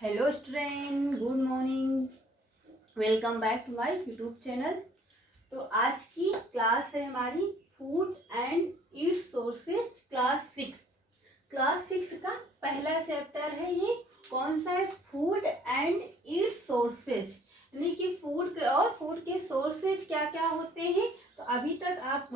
Hello student, good morning. Welcome back to my YouTube channel. तो आज की class है हमारी food and its sources class six का पहला चैप्टर है ये। कौन सा है? फूड एंड इट्स सोर्सेज, यानी कि फूड और फूड के सोर्सेज क्या क्या होते हैं। तो अभी तक आप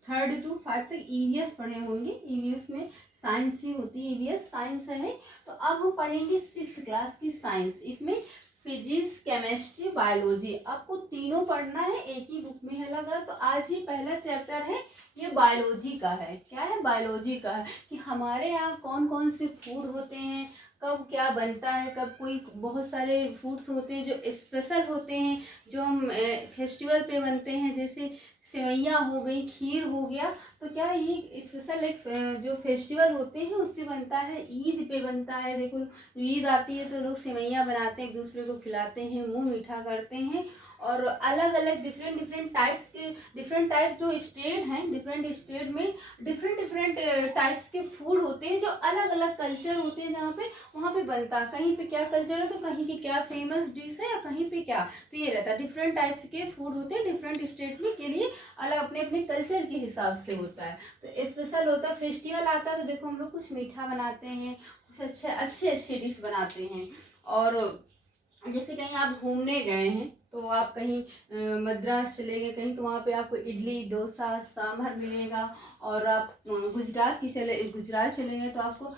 3rd to 5 तक ईवीएस पढ़े होंगे। ईवीएस में साइंस ही होती है, ईवीएस साइंस है। तो अब हम पढ़ेंगे 6th क्लास की साइंस। इसमें फिजिक्स, केमिस्ट्री, बायोलॉजी, आपको तीनों पढ़ना है, एक ही बुक में है अलग अलग। तो आज ये पहला चैप्टर है, ये बायोलॉजी का है। क्या है? बायोलॉजी का है कि हमारे यहाँ कौन कौन से फूड होते हैं, कब क्या बनता है, कब कोई बहुत सारे फूड्स होते हैं जो स्पेशल होते हैं, जो हम फेस्टिवल पे बनते हैं, जैसे सेवैयाँ हो गई, खीर हो गया। तो क्या ये स्पेशल एक जो फेस्टिवल होते हैं उससे बनता है, ईद पे बनता है। देखो ईद आती है तो लोग सेवैयाँ बनाते हैं, एक दूसरे को खिलाते हैं, मुंह मीठा करते हैं। और अलग अलग डिफरेंट टाइप्स के, डिफरेंट टाइप जो स्टेट हैं, डिफरेंट स्टेट में डिफरेंट टाइप्स के फूड होते हैं, जो अलग अलग कल्चर होते हैं जहाँ पे वहाँ पे बनता है। कहीं पे क्या कल्चर है तो कहीं की क्या फेमस डिश है, या कहीं पे क्या। तो ये रहता है, डिफरेंट टाइप्स के फूड होते हैं डिफरेंट स्टेट में के लिए, अलग अपने अपने कल्चर के हिसाब से होता है। तो स्पेशल होता है, फेस्टिवल आता है तो देखो हम लोग कुछ मीठा बनाते हैं, कुछ अच्छे डिश बनाते हैं। और जैसे कहीं आप घूमने गए हैं तो आप कहीं मद्रास चले गए कहीं, तो वहाँ पे आपको इडली, डोसा, सांभर मिलेगा। और आप गुजरात चले गए तो आपको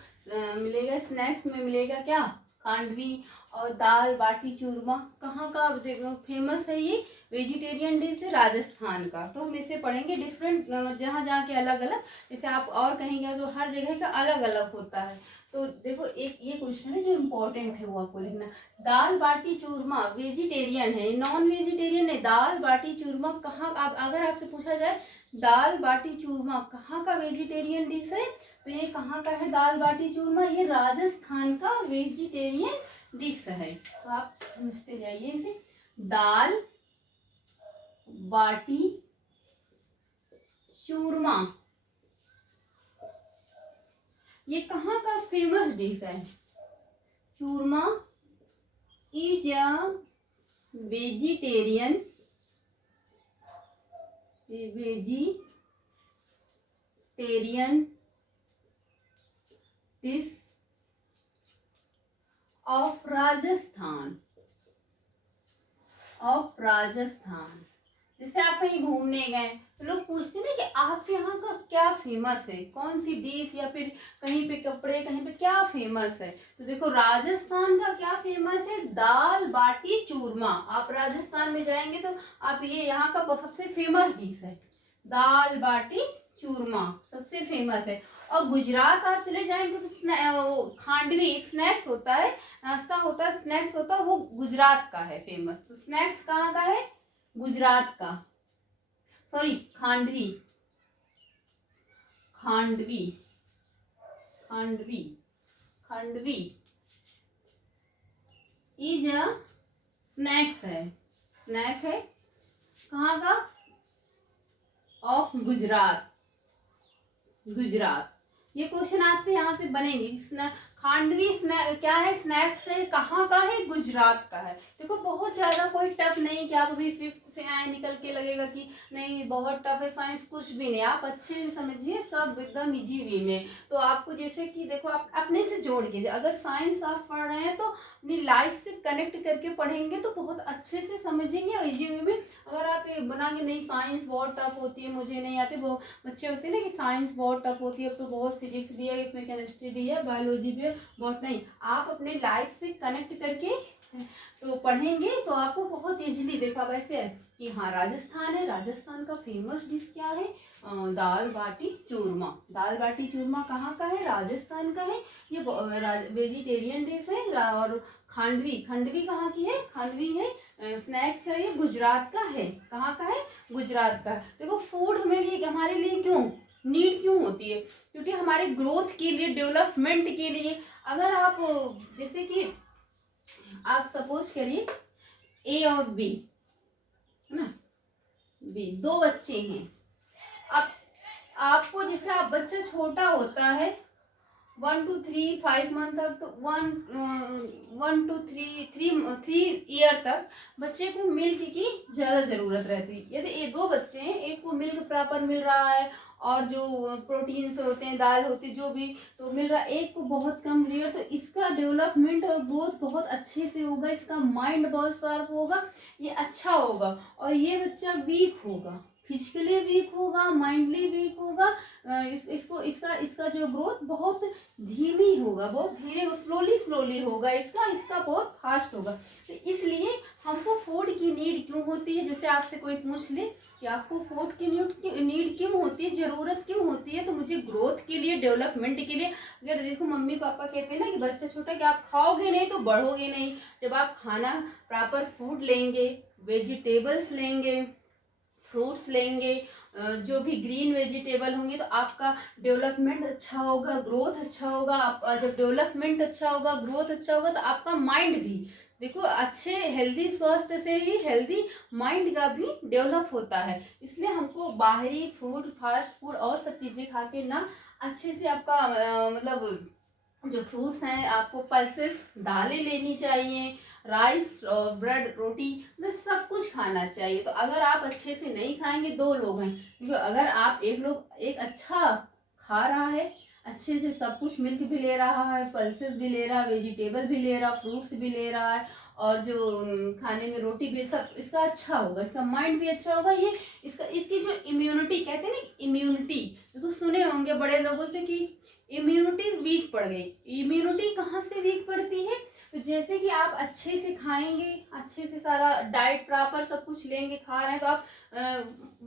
मिलेगा, स्नैक्स में मिलेगा क्या? खांडवी और दाल बाटी चूरमा। कहाँ का? आप देखो फेमस है ये वेजिटेरियन डिश है, राजस्थान का। तो हम इसे पढ़ेंगे डिफरेंट, जहाँ जहाँ के अलग अलग। जैसे आप और कहेंगे तो हर जगह का अलग अलग होता है। तो देखो एक ये क्वेश्चन है जो इम्पोर्टेंट है, वो आपको लिखना। दाल बाटी चूरमा वेजिटेरियन है, नॉन वेजिटेरियन है। दाल बाटी चूरमा कहाँ, आप अगर आपसे पूछा जाए दाल बाटी चूरमा कहाँ का वेजिटेरियन डिश है, तो ये कहाँ का है दाल बाटी चूरमा? ये राजस्थान का वेजिटेरियन डिश है। तो आप समझते जाइए इसे। दाल बाटी चूरमा ये कहाँ का फेमस डिश है? चूरमा is a vegetarian dish of Rajasthan. जैसे आप कहीं घूमने गए तो लोग पूछते हैं ना कि आपके यहाँ का क्या फेमस है, कौन सी डिश, या फिर कहीं पे कपड़े, कहीं पे क्या फेमस है। तो देखो राजस्थान का क्या फेमस है? दाल बाटी चूरमा। आप राजस्थान में जाएंगे तो आप ये यहाँ का सबसे फेमस डिश है, दाल बाटी चूरमा सबसे फेमस है। और गुजरात आप चले जाएंगे तो खांडवी एक स्नैक्स होता है, नाश्ता होता है, स्नैक्स होता है, वो गुजरात का है फेमस। तो स्नैक्स कहाँ का है? गुजरात का। Sorry, khandvi khandvi khandvi khandvi is a snacks है, स्नैक है कहाँ का? ऑफ गुजरात। ये क्वेश्चन आपसे यहाँ से बनेंगे। खांडवी क्या है? स्नैक्स है, कहाँ का है? गुजरात का है। देखो बहुत ज्यादा कोई टफ नहीं कि आप अभी 5th से आए निकल के लगेगा कि नहीं बहुत टफ है साइंस, कुछ भी नहीं। आप अच्छे से समझिए, सब एकदम इजी वे में। तो आपको जैसे कि देखो आप अपने से जोड़ के, अगर साइंस आप पढ़ रहे हैं तो अपनी लाइफ से कनेक्ट करके पढ़ेंगे तो बहुत अच्छे से समझेंगे और इजी वे में। अगर आप बनाएंगे नहीं साइंस बहुत टफ होती है, मुझे नहीं आती, वो बच्चे होते हैं ना कि साइंस बहुत टफ होती है, अब तो बहुत फिजिक्स भी है, इसमें केमिस्ट्री भी है, बायोलॉजी भी है, बहुत नहीं। आप अपने लाइफ से कनेक्ट करके तो पढ़ेंगे तो आपको बहुत इजीली। देखो वैसे है कि हाँ राजस्थान है, राजस्थान का फेमस डिश क्या है? दाल बाटी चूरमा। दाल बाटी चूरमा कहाँ का है? राजस्थान का है। ये वेजिटेरियन डिश है। और खांडवी कहाँ की है? खांडवी है, स्नैक्स है, ये गुजरात का है। कहाँ का है? गुजरात का। देखो फूड हमारे लिए क्यों नीड क्यों होती है? क्योंकि हमारे ग्रोथ के लिए, डेवलपमेंट के लिए। अगर आप जैसे कि आप सपोज करिए ए और बी है ना, बी दो बच्चे हैं। अब आपको जैसे आप बच्चा छोटा होता है 1 to 3 5 मंथ तक, तो 1 to 3 ईयर तक बच्चे को मिल्क की ज़्यादा ज़रूरत रहती है। यदि ये दो बच्चे हैं, एक को मिल्क प्रॉपर मिल रहा है और जो प्रोटीन्स होते हैं, दाल होती है, जो भी तो मिल रहा है, एक को बहुत कम मिल रहा है, तो इसका डेवलपमेंट और ग्रोथ बहुत अच्छे से होगा, इसका माइंड बहुत शार्प होगा, ये अच्छा होगा। और ये बच्चा वीक होगा, फिजिकली वीक होगा, माइंडली वीक होगा। इसका जो ग्रोथ बहुत धीमी होगा, बहुत धीरे स्लोली होगा, इसका बहुत फास्ट होगा। तो इसलिए हमको फूड की नीड क्यों होती है, जैसे आपसे कोई पूछ ले कि आपको फूड की नीड क्यों होती है, ज़रूरत क्यों होती है, तो मुझे ग्रोथ के लिए, डेवलपमेंट के लिए। अगर देखो मम्मी पापा कहते हैं ना कि बच्चा छोटा, कि आप खाओगे नहीं तो बढ़ोगे नहीं। जब आप खाना प्रॉपर फूड लेंगे, वेजिटेबल्स लेंगे, फ्रूट्स लेंगे, जो भी ग्रीन वेजिटेबल होंगे, तो आपका डेवलपमेंट अच्छा होगा, ग्रोथ अच्छा होगा। आप जब डेवलपमेंट अच्छा होगा, ग्रोथ अच्छा होगा, तो आपका माइंड भी देखो अच्छे हेल्दी स्वास्थ्य से ही हेल्दी माइंड का भी डेवलप होता है। इसलिए हमको बाहरी फूड, फास्ट फूड और सब चीज़ें खा के ना अच्छे से आपका मतलब जो फ्रूट्स हैं, आपको पल्सेस दालें लेनी चाहिए, राइस और ब्रेड रोटी, मतलब सब कुछ खाना चाहिए। तो अगर आप अच्छे से नहीं खाएंगे, दो लोग हैं, क्योंकि अगर आप एक अच्छा खा रहा है, अच्छे से सब कुछ, मिल्क भी ले रहा है, पल्सेस भी ले रहा है, वेजिटेबल भी ले रहा है, फ्रूट्स भी ले रहा है, और जो खाने में रोटी भी, सब इसका अच्छा होगा, इसका माइंड भी अच्छा होगा। ये इसकी जो इम्यूनिटी कहते हैं ना, इम्यूनिटी देखो सुने होंगे बड़े लोगों से कि इम्यूनिटी वीक पड़ गई। इम्यूनिटी कहाँ से वीक पड़ती है, तो जैसे कि आप अच्छे से खाएंगे, अच्छे से सारा डाइट प्रॉपर सब कुछ लेंगे, खा रहे हैं, तो आप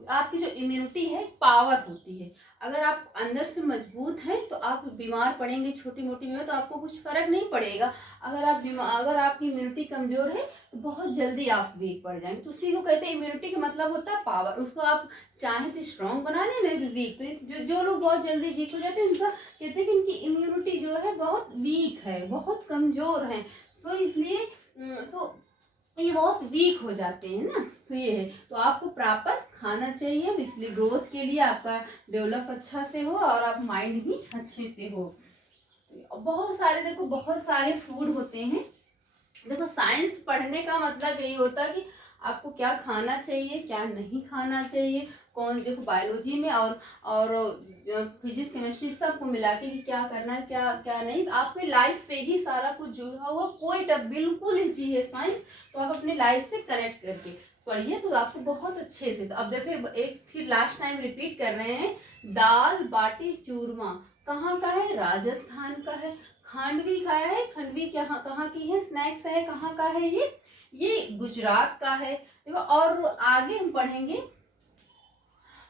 आपकी जो इम्यूनिटी है पावर होती है। अगर आप अंदर से मजबूत हैं तो आप बीमार पड़ेंगे, छोटी मोटी में तो आपको कुछ फर्क नहीं पड़ेगा। अगर आपकी इम्यूनिटी कमजोर है तो बहुत जल्दी आप वीक पड़ जाएंगे। तो उसी को कहते हैं इम्यूनिटी का मतलब होता है पावर। उसको आप चाहें तो स्ट्रांग बना लें, नहीं तो वीक। तो जो लोग बहुत जल्दी वीक हो जाते हैं, उनका कहते हैं कि इनकी इम्यूनिटी जो है बहुत वीक है, बहुत कमजोर है। तो इसलिए ये बहुत वीक हो जाते हैं ना। तो ये है, तो आपको प्रॉपर खाना चाहिए, इसलिए ग्रोथ के लिए आपका डेवलप अच्छा से हो और आप माइंड भी अच्छे से हो। बहुत सारे देखो, बहुत सारे फूड होते हैं। देखो साइंस पढ़ने का मतलब यही होता है कि आपको क्या खाना चाहिए, क्या नहीं खाना चाहिए, कौन देखो बायोलॉजी में और फिजिक्स केमिस्ट्री सबको मिला के कि क्या करना है, क्या क्या नहीं। तो आपकी लाइफ से ही सारा कुछ जुड़ा हुआ, कोई बिल्कुल ही चीज़ है साइंस, तो आप अपनी लाइफ से कनेक्ट करके पढ़िए तो आपको बहुत अच्छे से। तो अब देखो एक फिर लास्ट टाइम रिपीट कर रहे हैं, दाल बाटी चूरमा कहाँ का है, राजस्थान का है। खांडवी खाया है, खंडवी कहाँ की है, स्नैक्स है, कहाँ का है ये गुजरात का है। देखो और आगे हम पढ़ेंगे,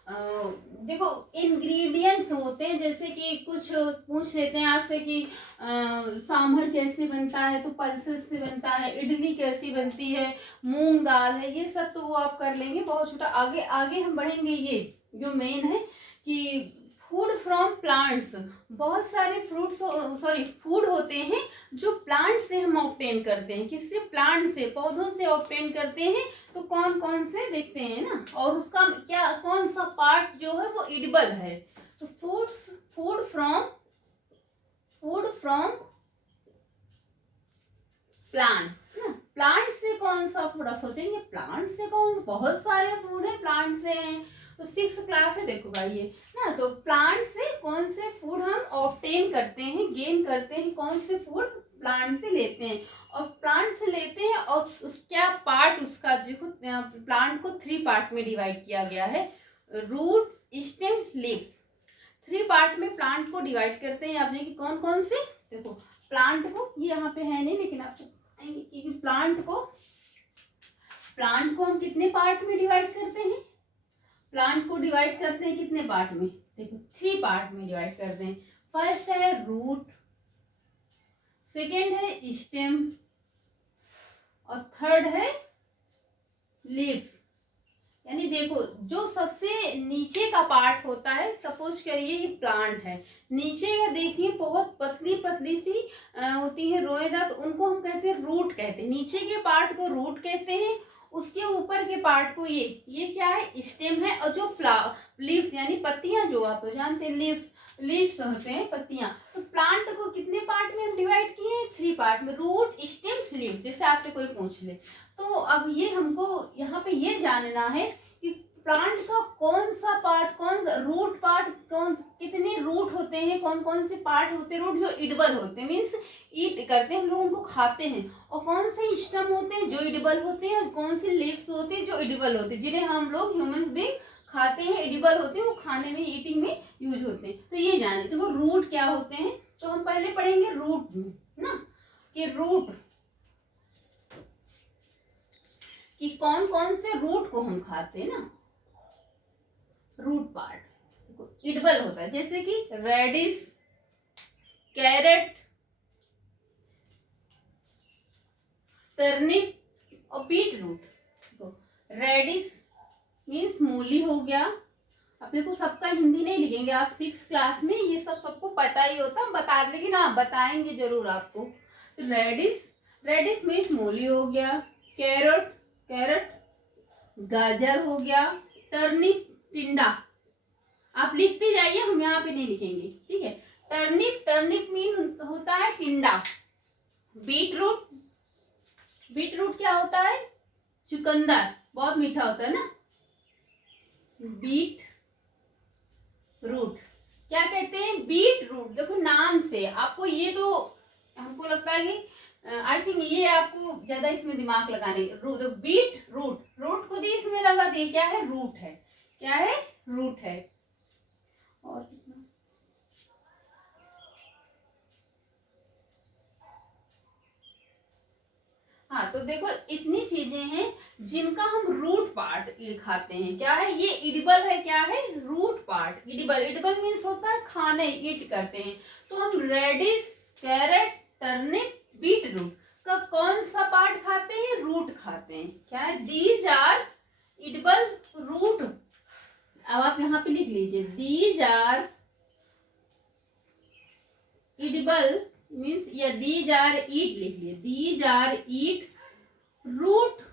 देखो इंग्रेडिएंट्स होते हैं, जैसे कि कुछ पूछ लेते हैं आपसे कि सांभर कैसे बनता है, तो पल्सेस से बनता है। इडली कैसी बनती है, मूंग दाल है, ये सब तो वो आप कर लेंगे, बहुत छोटा। आगे आगे हम बढ़ेंगे, ये जो मेन है कि फूड फ्रॉम प्लांट्स। बहुत सारे फूड होते हैं जो प्लांट से हम ऑब्टेन करते हैं। किससे, प्लांट से, पौधों से ऑब्टेन करते हैं। तो कौन कौन से देखते हैं ना, और उसका क्या कौन सा पार्ट जो है वो एडिबल है। तो फूड फ्रॉम प्लांट ना, प्लांट से कौन सा फूड, आप सोचेंगे प्लांट से कौन, बहुत सारे फूड है प्लांट से हैं। तो 6th क्लास है, देखो भाई ये ना, तो प्लांट से कौन से फूड हम ऑब्टेन करते हैं, गेन करते हैं, कौन से फूड प्लांट से लेते हैं। और प्लांट से लेते हैं और क्या पार्ट उसका, देखो प्लांट को 3 पार्ट में डिवाइड किया गया है, रूट स्टेम लीव्स। 3 पार्ट में प्लांट को डिवाइड करते हैं। आपने कि कौन कौन से, देखो प्लांट को, ये यहाँ पे है नहीं लेकिन आपको कि प्लांट को हम कितने पार्ट में डिवाइड करते हैं, प्लांट को डिवाइड करते हैं कितने पार्ट में, देखो 3 पार्ट में डिवाइड करते हैं। फर्स्ट है रूट, सेकेंड है स्टेम, और थर्ड है लीव्स। यानी देखो जो सबसे नीचे का पार्ट होता है, सपोज करिए ये प्लांट है, नीचे का देखिए बहुत पतली पतली सी होती है रोएदार, तो उनको हम कहते हैं रूट कहते हैं। नीचे के पार्ट को रूट कहते हैं, उसके ऊपर के पार्ट को ये क्या है, स्टेम है। और जो लीव्स यानी पत्तियां, जो आप तो जानते हैं लीव्स होते हैं पत्तियां। तो प्लांट पार्ट में, रूट, स्टेम, लीव्स, जैसे आपसे कोई पूछ ले। तो अब ये हमको यहाँ पे ये जानना है कि प्लांट का कौन सा पार्ट, कौन रूट पार्ट, कौन कितने रूट होते हैं, कौन कौन से पार्ट होते हैं रूट जो इडिबल होते हैं, मीन्स ईट करते हैं, हम लोग उनको खाते हैं, और कौन से स्टेम होते हैं जो इडिबल होते हैं, और कौन से लीव्स होते हैं जो इडिबल होते हैं, जिन्हें हम लोग ह्यूमंस बीइंग खाते हैं, एडिबल होते हैं, वो खाने में, ईटिंग में यूज होते हैं। तो ये जाने, देखो रूट क्या होते हैं, तो हम पहले पढ़ेंगे रूट में ना, कि रूट, कि कौन कौन से रूट को हम खाते हैं ना, रूट पार्ट इडिबल होता है, जैसे कि रेडिश, कैरेट, टर्निप और बीट रूट। रेडिश मीन्स मूली हो गया, अपने को सबका हिंदी नहीं लिखेंगे, आप 6 क्लास में ये सब सबको पता ही होता, हम बता दें, लेकिन हाँ बताएंगे जरूर आपको। तो रेडिश मीन्स मूली हो गया, कैरेट गाजर हो गया, टर्निप टिंडा, आप लिखते जाइए, हम यहाँ पे नहीं लिखेंगे, ठीक है। टर्निप मीन होता है टिंडा। बीट रूट क्या होता है, चुकंदर, बहुत मीठा होता है ना, बीट रूट। क्या कहते हैं, बीट रूट। देखो नाम से आपको ये तो हमको लगता है कि आई थिंक ये आपको ज्यादा इसमें दिमाग लगाने, बीट रूट खुद ही इसमें लगा दिए, क्या है, रूट है, क्या है, रूट है। और कितना, हाँ तो देखो इतनी चीजें हैं जिनका हम रूट पार्ट खाते हैं, क्या है ये, इडिबल है, क्या है, रूट पार्ट, इडिबल मीन्स होता है खाने, ईट करते हैं। तो हम radish, carrot, turnip, beetroot का कौन सा पार्ट खाते हैं, रूट खाते हैं, क्या है, दीज आर इडिबल रूट। अब आप यहाँ पे लिख लीजिए, दीज आर इडिबल मीन्स, या दीज आर ईट लिख लिए, दीज आर ईट रूट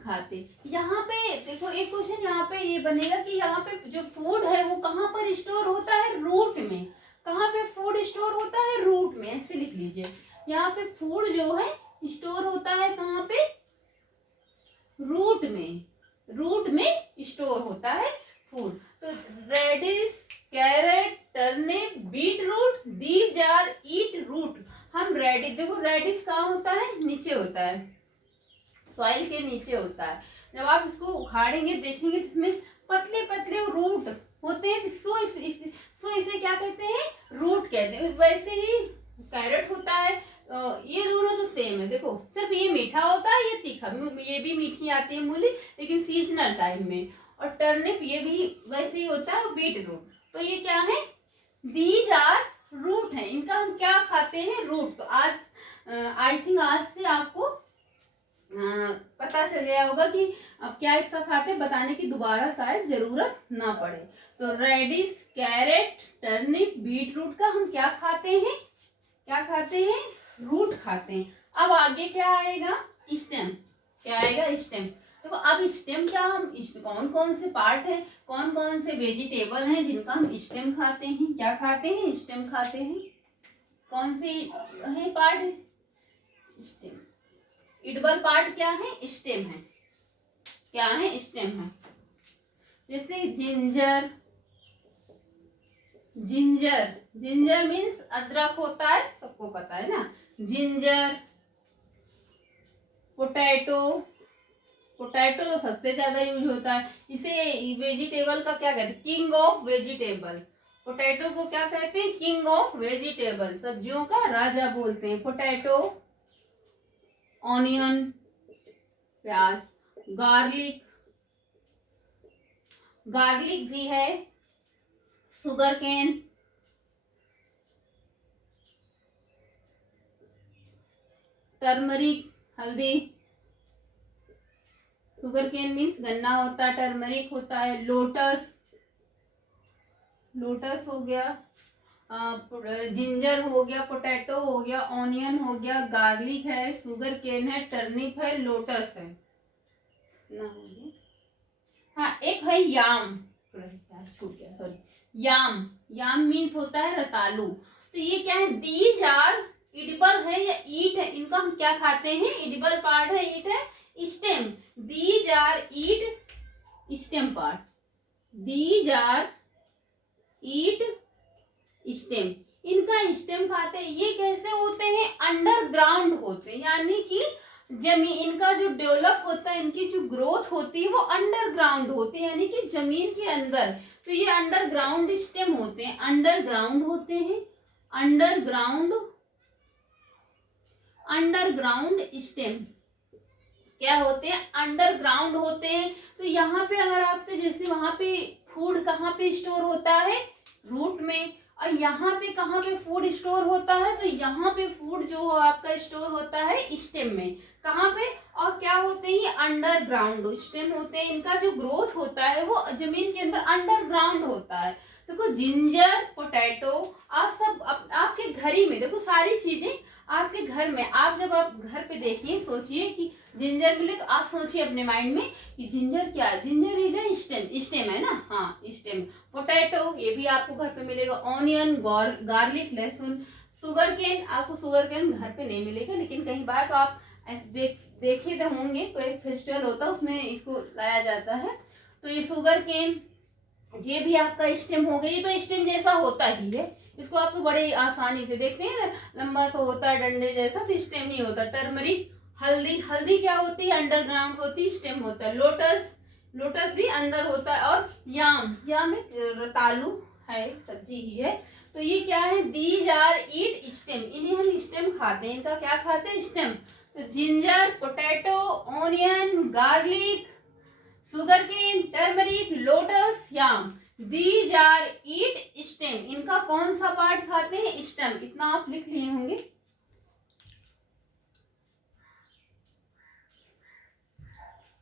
खाते। यहाँ पे देखो एक क्वेश्चन यहाँ पे ये बनेगा कि यहाँ पे जो फूड है वो कहाँ पर स्टोर होता है, रूट में। कहाँ पे फूड स्टोर होता है, रूट में, ऐसे लिख लीजिए। यहाँ पे फूड जो है स्टोर होता है कहाँ पे, रूट में स्टोर होता है फूड। तो radish, carrot, turnip, beetroot, these are eat root. हम रेडिश, देखो रेडिश कहाँ होता है, नीचे होता है, सॉइल के नीचे होता है। जब आप इसको उखाड़ेंगे देखेंगे इसमें पतले पतले रूट होते हैं, सो इसे क्या कहते हैं, रूट कहते हैं। वैसे ही कैरेट होता है, ये दोनों तो सेम है, देखो सिर्फ ये मीठा होता है, ये तीखा, ये भी मीठी आती है मूली, लेकिन सीजनल टाइम में। और टर्निप ये भी वैसे ही होता है, और बीट रूट। तो ये क्या है, दीज आर रूट है, इनका हम क्या खाते हैं, रूट। तो आज आई थिंक आज से आपको पता चल गया होगा कि अब क्या इसका खाते हैं, बताने की दोबारा शायद जरूरत ना पड़े। तो radish, carrot, turnip, beetroot का हम क्या खाते हैं, क्या खाते हैं, रूट खाते हैं। अब आगे क्या आएगा, स्टेम, क्या आएगा, स्टेम। देखो अब स्टेम क्या, हम कौन कौन से पार्ट हैं, कौन कौन से वेजिटेबल हैं जिनका हम स्टेम खाते हैं, क्या खाते हैं, स्टेम खाते हैं। कौन से है पार्ट, स्टेम, इडिबल पार्ट क्या है, स्टेम है, क्या है, स्टेम है। जैसे जिंजर मीन्स अदरक होता है, सबको पता है ना, जिंजर। पोटैटो तो सबसे ज्यादा यूज होता है, इसे वेजिटेबल का क्या कहते हैं, किंग ऑफ वेजिटेबल। पोटैटो को क्या कहते हैं, किंग ऑफ वेजिटेबल, सब्जियों का राजा बोलते हैं। पोटैटो, ऑनियन प्याज, गार्लिक भी है, शुगर केन, टर्मरिक हल्दी, शुगर केन मीन्स गन्ना होता है, टर्मरिक होता है, लोटस हो गया, जिंजर हो गया, पोटैटो हो गया, ऑनियन हो गया, गार्लिक है, शुगर केन है, टर्निप है, लोटस है ना, हो गया। हाँ एक है याम, छूट गया सॉरी, याम मीन्स होता है रतालू। तो ये क्या है, दीज आर इडिबल है या ईट है, इनका हम क्या खाते हैं, इडिबल पार्ट है, ईट है, stem, these are eat stem part, these are eat stem, इनका स्टेम खाते हैं। ये कैसे होते हैं, अंडरग्राउंड होते हैं, यानी कि जमीन, इनका जो डेवलप होता है, इनकी जो ग्रोथ होती है वो अंडरग्राउंड होती है, यानी कि जमीन के अंदर। तो ये अंडरग्राउंड स्टेम होते हैं, अंडरग्राउंड होते हैं, अंडरग्राउंड, अंडरग्राउंड स्टेम क्या होते हैं, अंडरग्राउंड होते हैं। तो यहाँ पे अगर आपसे, जैसे वहां पे फूड कहाँ पे स्टोर होता है, रूट में, और यहाँ पे कहाँ पे फूड स्टोर होता है, तो यहाँ पे फूड जो आपका स्टोर होता है स्टेम में, कहाँ पे, और क्या होते हैं, ये अंडरग्राउंड स्टेम होते हैं, इनका जो ग्रोथ होता है वो जमीन के अंदर अंडरग्राउंड होता है। देखो जिंजर, पोटैटो, आप सब आपके घर ही में, देखो सारी चीजें आपके घर में, आप जब आप घर पे देखिए, सोचिए कि जिंजर मिले तो आप सोचिए अपने माइंड में कि जिंजर क्या है, ginger is a stem, stem है ना, हाँ स्टेम। पोटैटो ये भी आपको घर पे मिलेगा, ऑनियन, गार्लिक, लहसुन, शुगर केन, आपको शुगर केन घर पे नहीं मिलेगा, लेकिन कहीं बार तो आप देखे तो होंगे, कोई फेस्टिवल होता है उसमें इसको लाया जाता है। तो ये शुगर केन, ये भी आपका स्टेम हो गया, ये तो स्टेम जैसा होता ही है, इसको आप तो बड़े आसानी से देखते हैं, लंबा सा होता है डंडे जैसा, तो स्टेम नहीं होता। टर्मरिक, हल्दी, हल्दी क्या होती है, अंडरग्राउंड होती है, स्टेम होता है। लोटस, लोटस भी अंदर होता है। और याम, याम एक रतालू है, सब्जी ही है। तो ये क्या है, दीज आर ईट स्टेम, इन्हें हम स्टेम खाते हैं, इनका क्या खाते हैं, स्टेम। तो ginger, potato, onion, garlic, sugarcane, turmeric, lotus, yam, these are eat stem, इनका कौन सा पार्ट खाते हैं, स्टेम। इतना आप लिख लिए होंगे।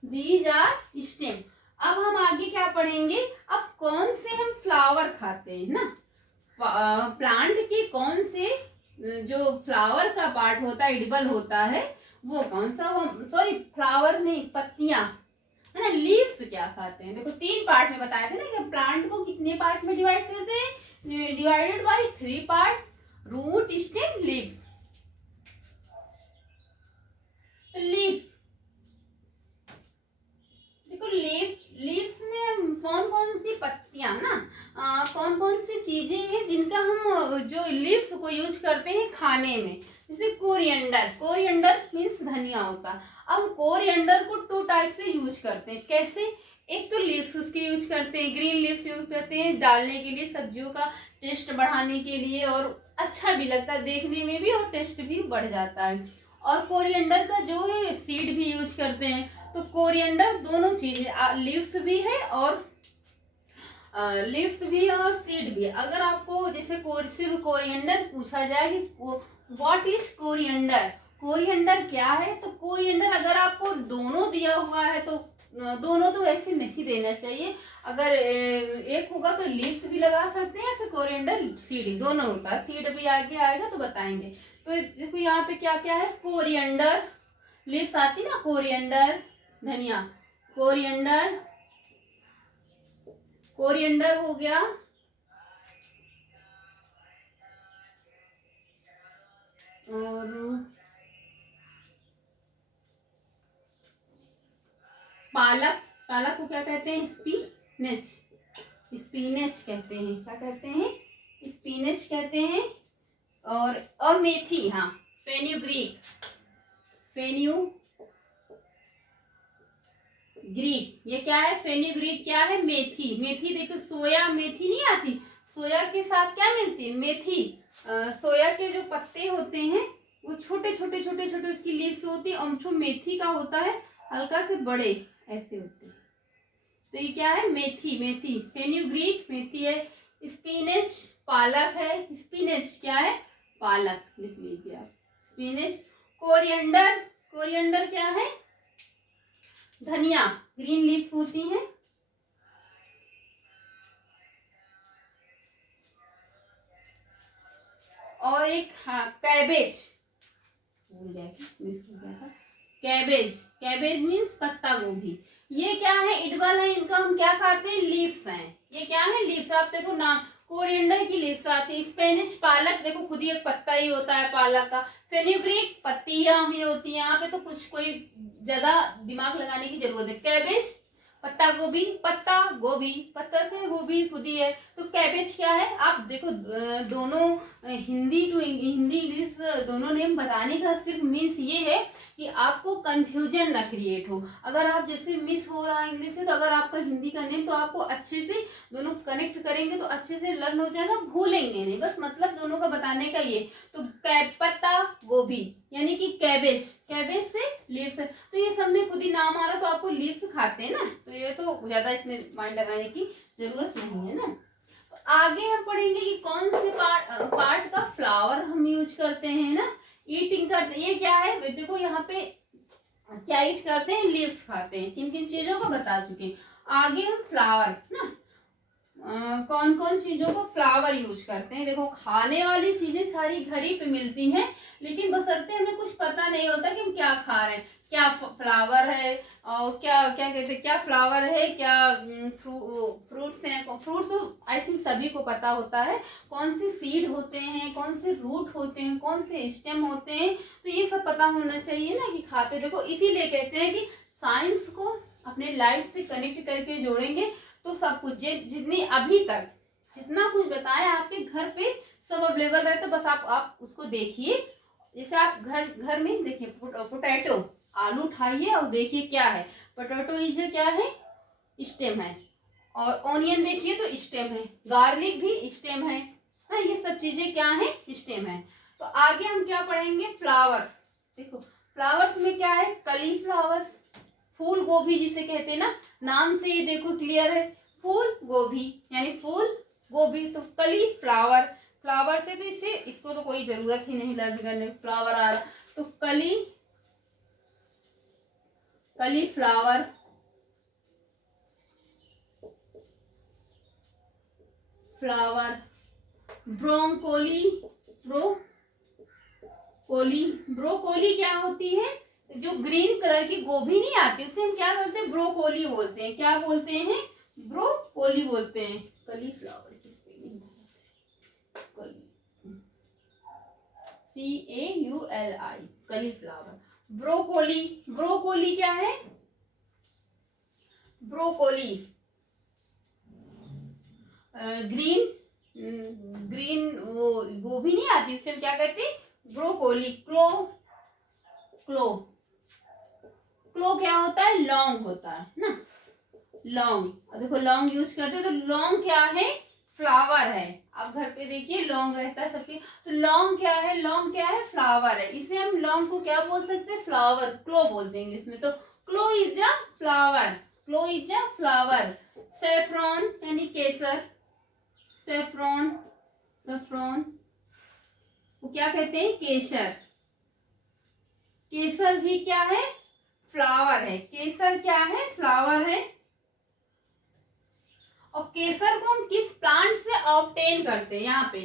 These are stem. अब हम आगे क्या पढ़ेंगे, अब कौन से हम फ्लावर खाते हैं ना, प्लांट के कौन से जो फ्लावर का पार्ट होता है, एडिबल होता है, वो कौन सा, सॉरी फ्लावर नहीं, पत्तियां है ना, लीव्स क्या खाते हैं। देखो 3 पार्ट में बताया था ना कि प्लांट को कितने पार्ट में डिवाइड करते हैं, divided by 3 part, root, stem, leaves. Leaves, देखो लीव्स में कौन कौन सी पत्तियां ना, कौन कौन सी चीजें हैं जिनका हम जो लीव्स को यूज करते हैं खाने में। जैसे कोरिएंडर, कोरिएंडर मीन्स धनिया होता है। अब कोरिएंडर को 2 टाइप से यूज करते हैं, कैसे, एक तो लीव्स उसके यूज करते हैं, ग्रीन लीव्स यूज करते हैं डालने के लिए, सब्जियों का टेस्ट बढ़ाने के लिए, और अच्छा भी लगता है देखने में भी, और टेस्ट भी बढ़ जाता है। और कोरिएंडर का जो है सीड भी यूज करते हैं। तो कोरिएंडर दोनों चीज, लीव्स भी है और लीव्स भी है और सीड भी है। अगर आपको जैसे सिर्फ कोरिएंडर पूछा जाए कि व्हाट इज कोरिएंडर, कोरिएंडर क्या है, तो कोरिएंडर अगर आपको दोनों दिया हुआ है तो दोनों तो ऐसे नहीं देना चाहिए, अगर एक होगा तो लीव्स भी लगा सकते हैं, या फिर कोरिएंडर सीड दोनों होता है, सीड भी आगे आएगा तो बताएंगे। तो देखो यहाँ पे क्या क्या है, कोरिएंडर, लीव्स आती ना, कोरिएंडर धनिया, कोरिएंडर, कोरिएंडर हो गया, और पालक, पालक को क्या कहते हैं, स्पिनच, स्पिनच कहते हैं, क्या कहते हैं, स्पिनच कहते हैं। और मेथी, हाँ फेन्यूग्रीक, फेन्यूग्रीक, ये क्या है, फेन्यूग्रीक क्या है, मेथी, मेथी देखो, सोया मेथी नहीं आती, सोया के साथ क्या मिलती है, मेथी। सोया के जो पत्ते होते हैं वो छोटे छोटे छोटे छोटे उसकी लीव्स होती है, और जो मेथी का होता है हल्का से बड़े ऐसे होते हैं। तो ये क्या है, मेथी, मेथी, फेन्यूग्रीक मेथी है। स्पिनच पालक है, स्पिनच क्या है, पालक, लिख लीजिए आप, स्पिनच। कोरिएंडर, कोरिएंडर क्या है, धनिया, ग्रीन लीव्स होती हैं। और एक, हाँ कैबेज, भूल गया, मिस हो गया था, कैबेज, कैबेज मीन्स पत्ता गोभी। ये क्या है, इडबल है, इनका हम क्या खाते हैं, लीव्स हैं, ये क्या है, लीव्स। आप देखो ना, कोरिएंडर की लीव्स आती है, स्पेनिश पालक देखो खुद ही एक पत्ता ही होता है पालक का, फेनुग्रीक पत्तियां ही होती है, यहाँ पे तो कुछ कोई ज्यादा दिमाग लगाने की जरूरत है। कैबेज पत्ता गोभी, पत्ता गोभी, पत्ता से गोभी खुद ही है। तो कैबेज क्या है, आप देखो दोनों हिंदी टू हिंदी इंग्लिश दोनों नेम बताने का सिर्फ मीन्स ये है कि आपको कंफ्यूजन ना क्रिएट हो। अगर आप जैसे मिस हो रहा है इंग्लिश से, तो अगर आपका हिंदी का नेम तो आपको अच्छे से दोनों कनेक्ट करेंगे तो अच्छे से लर्न हो जाएगा, भूलेंगे नहीं, बस मतलब दोनों का बताने का ये। तो पत्ता गोभी यानी कि कैबेज, कैबेज से लीव्स, तो ये सब में खुद ही नाम आ रहा, तो आपको लीव्स खाते हैं ना, तो ये तो ज्यादा इसमें माइंड लगाने की जरूरत नहीं है ना। तो आगे हम पढ़ेंगे कि कौन से पार्ट का फ्लावर हम यूज करते हैं ना, ईटिंग करते हैं। ये क्या है देखो यहाँ पे क्या ईट करते हैं, लीव्स खाते हैं, किन किन चीजों को बता चुके हैं। आगे हम फ्लावर ना कौन कौन चीजों को फ्लावर यूज करते हैं। देखो खाने वाली चीजें सारी घर ही पे मिलती हैं, लेकिन बशर्ते हमें कुछ पता नहीं होता कि हम क्या खा रहे हैं, क्या फ्लावर है और क्या क्या कहते हैं, क्या फ्लावर है, क्या फ्रूट्स हैं। फ्रूट तो आई थिंक सभी को पता होता है, कौन से सीड होते हैं, कौन से रूट होते हैं, कौन से स्टेम होते हैं, तो ये सब पता होना चाहिए ना कि खाते। देखो इसीलिए कहते हैं कि साइंस को अपने लाइफ से कनेक्ट करके जोड़ेंगे तो सब कुछ जितनी अभी तक जितना कुछ बताया आपके घर पे सब अवेलेबल रहता है, बस आप उसको देखिए। जैसे आप घर में देखिए पोटैटो, आलू उठाइए और देखिए क्या है, पोटैटो इज क्या है, स्टेम है, और ऑनियन देखिए तो स्टेम है, गार्लिक भी स्टेम है ना, ये सब चीजें क्या है, स्टेम है। तो आगे हम क्या पढ़ेंगे, फ्लावर्स। देखो फ्लावर्स में क्या है, कली फ्लावर्स, फूल गोभी जिसे कहते हैं ना, नाम से ये देखो क्लियर है, फूल गोभी यानी फूल गोभी, तो कली फ्लावर, फ्लावर से तो इसे इसको तो कोई जरूरत ही नहीं लर्न करने, फ्लावर आ रहा, तो कली कली फ्लावर, फ्लावर, ब्रोंकोली, ब्रोकोली क्या होती है, जो ग्रीन कलर की गोभी नहीं आती उसे हम क्या बोलते हैं, ब्रोकोली बोलते हैं। क्या बोलते हैं, ब्रोकोली बोलते हैं। कली फ्लावर की स्पेलिंग CAULI, कली फ्लावर। ब्रोकोली, ब्रोकोली क्या है, ब्रोकोली ग्रीन वो गोभी नहीं आती उसे हम क्या कहते हैं, ब्रोकोली। क्लो क्या होता है, लौंग होता है ना, लौंग। देखो लौंग यूज करते हैं, तो लौंग क्या है, फ्लावर है। आप घर पे देखिए लौंग रहता है सबके, तो लौंग क्या है, लौंग क्या है, फ्लावर है। इसे हम लौंग को क्या बोल सकते हैं, फ्लावर, क्लो बोलते हैं इंग्लिश में। तो clove is a flower, clove is a flower. Saffron यानी केसर, सेफ्रॉन वो क्या कहते हैं, केसर। केसर भी क्या है, फ्लावर है। केसर क्या है, फ्लावर है। और केसर को हम किस प्लांट से ऑब्टेन करते हैं, यहाँ पे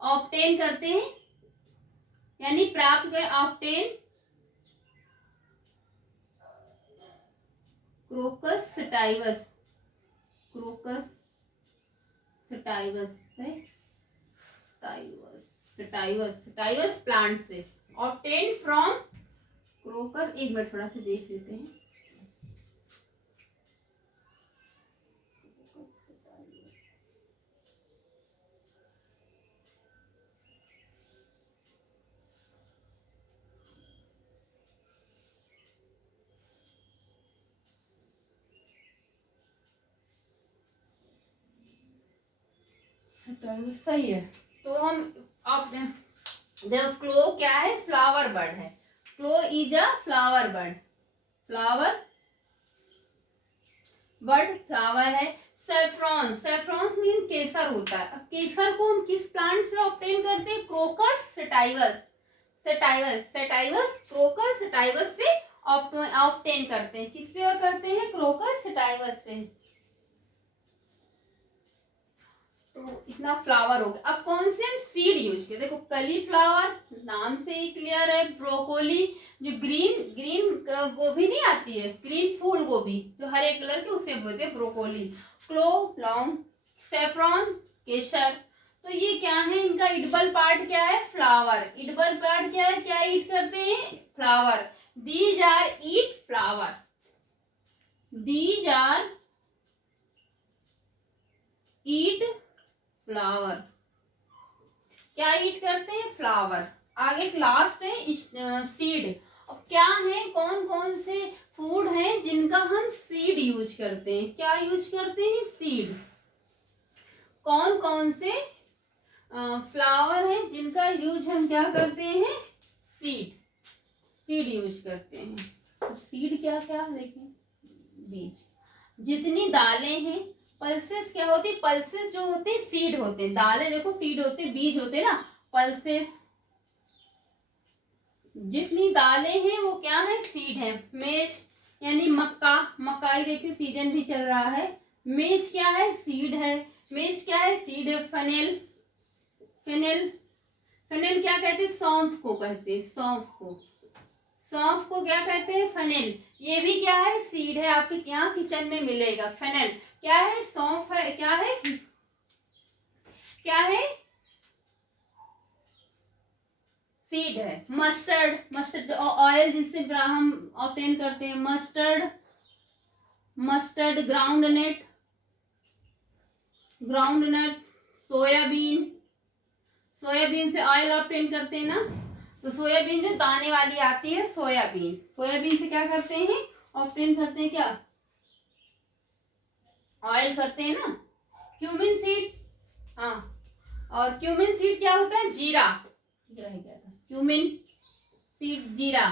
ऑब्टेन करते हैं यानी प्राप्त कर, obtain crocus sativus, crocus sativus से सटाइवस प्लांट से, ऑब्टेन फ्रॉम क्रोकर। एक मिनट थोड़ा सा देख लेते हैं, सही है। तो हम अब देखो क्लो क्या है, फ्लावर बर्ड है, clove is a flower bird, flower bird flower है। सेफ्रॉन, सेफ्रॉन मीन केसर होता है। अब केसर को हम किस प्लांट से ऑब्टेन करते हैं, क्रोकस सटाइवस, क्रोकस सटाइवस से ऑब्टेन करते हैं। किससे और करते हैं, क्रोकस सटाइवस से। तो इतना फ्लावर हो गया। अब कौन से हम सीड यूज किए, देखो कली फ्लावर नाम से ही क्लियर है, ब्रोकोली जो ग्रीन गोभी नहीं आती है, ग्रीन फूल गोभी जो हरे कलर के, उसे बोलते हैं ब्रोकोली। क्लो लौंग, सेफ्रॉन केसर। तो ये क्या है, इनका इडिबल पार्ट क्या है, फ्लावर। इडिबल पार्ट क्या है, क्या ईट करते हैं, flower. These are eat flower, these are eat flower. क्या ईट करते हैं, फ्लावर। आगे लास्ट है सीड। अब क्या है, कौन कौन से फूड हैं जिनका हम सीड यूज करते हैं, क्या यूज करते हैं, सीड। कौन कौन से फ्लावर है जिनका यूज हम क्या करते हैं, सीड, सीड यूज करते हैं। तो सीड क्या क्या देखें, बीज। जितनी दालें हैं, पल्सेस क्या होती है, पल्सेस जो होते हैं सीड होते हैं, दालें देखो सीड होते हैं, बीज होते हैं ना, पल्सेस। जितनी दालें हैं वो क्या है, सीड है। मेज यानी मक्का, मकाई देखिए सीजन भी चल रहा है, मेज क्या है, सीड है। मेज क्या है, सीड है। फनेल, फेनेल, फेनेल क्या कहते हैं, सौंफ को कहते हैं, सौंफ को, सौंफ को क्या कहते हैं, फनेल। ये भी क्या है, सीड है, आपके यहाँ किचन में मिलेगा। फेनेल क्या है, सौंफ है, क्या है, क्या है, सीड है। मस्टर्ड, मस्टर्ड ऑयल जिससे हम ऑब्टेन करते हैं, mustard, mustard. Groundnut, groundnut. Soybean, soybean से ऑयल ऑब्टेन करते हैं ना, तो सोयाबीन जो दाने वाली आती है, सोयाबीन, सोयाबीन से क्या करते हैं, ऑब्टेन करते हैं, क्या, ऑयल करते हैं ना। क्यूमिन सीड, हाँ, और क्यूमिन सीड क्या होता है, जीरा, क्यूमिन सीड, जीरा।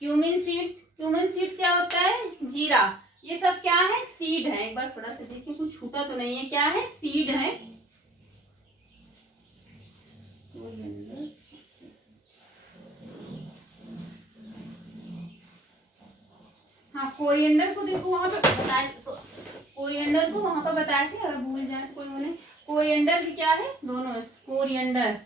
क्यूमिन सीड, क्यूमिन सीड क्या होता है, जीरा। ये सब क्या है, सीड है। एक बार थोड़ा सा देखिए कुछ छूटा तो नहीं है, क्या है, सीड है। हाँ, कोरिएंडर को देखो वहां पे बताए, कोरिएंडर को वहां पर बताए थे, अगर भूल जाए तो कोई उन्हें। कोरिएंडर भी क्या है, दोनों, कोरिएंडर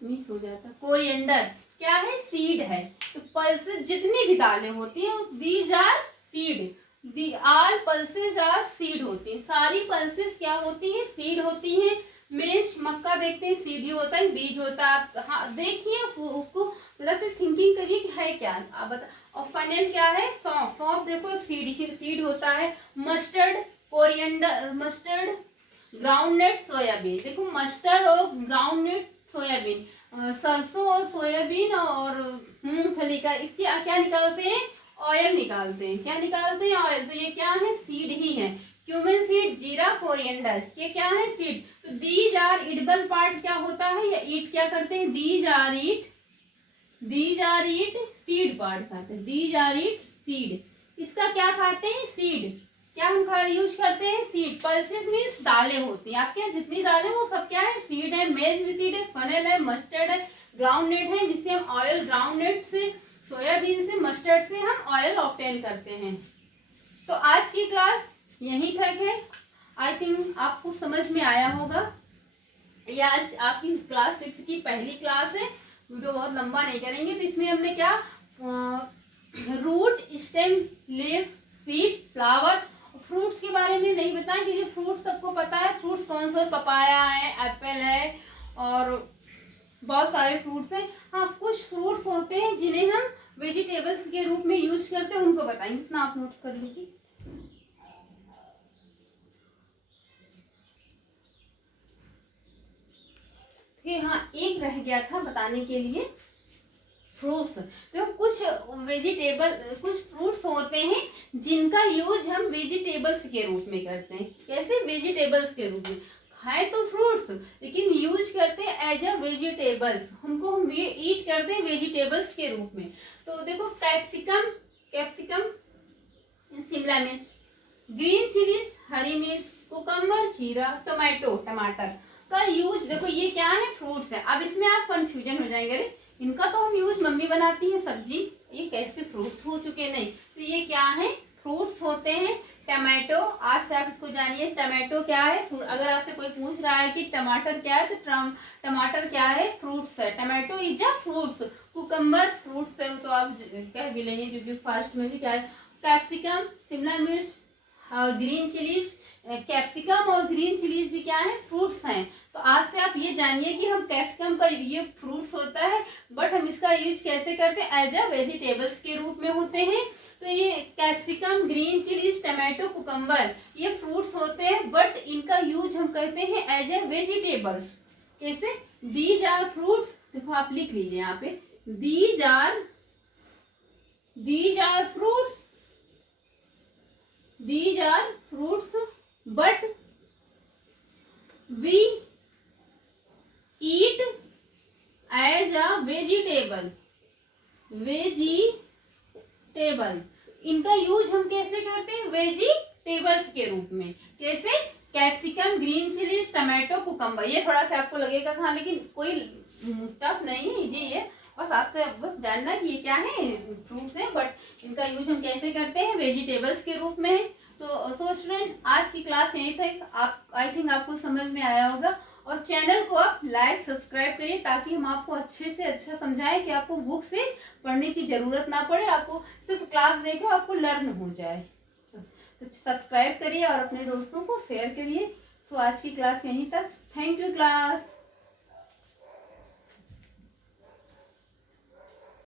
मिस हो जाता। कोरिएंडर क्या है, सीड है। तो पल्सेस जितनी भी दालें होती हैं, these are seed, the all pulses are seed होती है, सारी पल्सेस क्या होती है, सीड होती है। मेष, मक्का देखते हैं, सीड ही होता है, बीज होता है। हाँ देखिए उसको थोड़ा सा थिंकिंग करिए कि है क्या, आप बता। और फनेल क्या है, सौंफ, सौंफ देखो सीड, सीड होता है। Mustard, coriander, mustard, groundnut, soybean. देखो मस्टर्ड और ग्राउंडनट, सोयाबीन, सरसों और सोयाबीन और मूंगफली का, इसकी क्या निकालते हैं, ऑयल निकालते हैं। क्या निकालते हैं, ऑयल। तो ये क्या है, सीड ही है। क्यूमिन सीड, जीरा, कोरिएंडर, ये क्या है, सीड। तो दीज आर इडिबल पार्ट क्या होता है, या ईट क्या करते हैं, these are eat, these are eat seed part खाते हैं, दीज आर ईट सीड। इसका क्या खाते हैं, सीड। क्या हम यूज करते हैं, सीड। पल्सेस मीन्स दालें होती हैं आपके यहाँ जितनी दालें, वो सब क्या है, सीड है। मेज भी सीड है, फनेल है, मस्टर्ड है, ग्राउंडनट है जिससे हम ऑयल, ग्राउंडनट से, सोयाबीन से, मस्टर्ड से हम ऑयल ऑब्टेन करते हैं। तो आज की क्लास यहीं तक है। आई थिंक आपको समझ में आया होगा। ये आज आपकी क्लास 6 की पहली क्लास है, वीडियो बहुत लंबा नहीं करेंगे। तो इसमें हमने क्या, root, stem, leaf, seed, flower, fruits के बारे में नहीं बताया क्योंकि फ्रूट्स सबको पता है। फ्रूट्स कौन से, पपाया है, एप्पल है और बहुत सारे फ्रूट्स हैं। हाँ, कुछ फ्रूट्स होते हैं जिन्हें हम वेजिटेबल्स के रूप में यूज करते हैं, उनको बताएंगे। इतना आप नोट कर लीजिए। हाँ, एक रह गया था बताने के लिए, फ्रूट्स। तो कुछ वेजिटेबल, कुछ फ्रूट्स होते हैं जिनका यूज हम वेजिटेबल्स के रूप में करते हैं। कैसे, वेजिटेबल्स के रूप में। खाए तो फ्रूट्स लेकिन यूज करते हैं एज अ वेजिटेबल्स, उनको हम ये ईट करते हैं वेजिटेबल्स के रूप में। तो देखो कैप्सिकम, कैप्सिकम, शिमला मिर्च, ग्रीन चिलीज, हरी मिर्च, कुकम्बर, खीरा, टमाटो, टमाटर का यूज। देखो ये क्या है, फ्रूट्स है। अब इसमें आप कंफ्यूजन हो जाएंगे, अरे इनका तो हम यूज मम्मी बनाती है सब्जी, ये कैसे फ्रूट्स हो चुके, नहीं। तो ये क्या है, फ्रूट्स होते हैं। टमाटो, आज से आप इसको जानिए, टमाटो क्या है। अगर आपसे कोई पूछ रहा है कि टमाटर क्या है, तो टमाटर क्या है, फ्रूट्स है। Tomato is a fruits. Cucumber fruits है, तो आप कह भी लेंगे क्योंकि फास्ट में भी क्या है। कैप्सिकम, शिमला मिर्च, ग्रीन चिलीज, कैप्सिकम और ग्रीन चिलीज भी क्या है, फ्रूट्स हैं। तो आज से आप ये जानिए कि हम कैप्सिकम का ये फ्रूट्स होता है, बट हम इसका यूज कैसे करते हैं, एज अ वेजिटेबल्स के रूप में होते हैं। तो ये capsicum, green chillies, tomato, cucumber ये फ्रूट्स होते हैं, बट इनका यूज हम करते हैं एज ए वेजिटेबल्स। कैसे, दीज आर फ्रूट्स, देखो आप लिख लीजिए यहाँ पे, these are fruits, these are fruits, but we eat as a vegetable, इनका यूज हम कैसे करते हैं, वेजिटेबल्स के रूप में। कैसे, capsicum, green chillies, tomato, cucumber, ये थोड़ा सा आपको लगेगा कहाँ, लेकिन कोई टफ नहीं है, इजी है। बस आपसे बस जानना कि ये क्या है, फ्रूट्स है, बट इनका यूज हम कैसे करते हैं, वेजिटेबल्स के रूप में है। तो स्टूडेंट, आज की क्लास यहीं तक। आप आई थिंक आपको समझ में आया होगा, और चैनल को आप लाइक सब्सक्राइब करिए, ताकि हम आपको अच्छे से अच्छा समझाएं कि आपको बुक से पढ़ने की ज़रूरत ना पड़े, आपको सिर्फ क्लास देखो, आपको लर्न हो जाए। तो सब्सक्राइब करिए और अपने दोस्तों को शेयर करिए। सो आज की क्लास यहीं तक। Thank you class.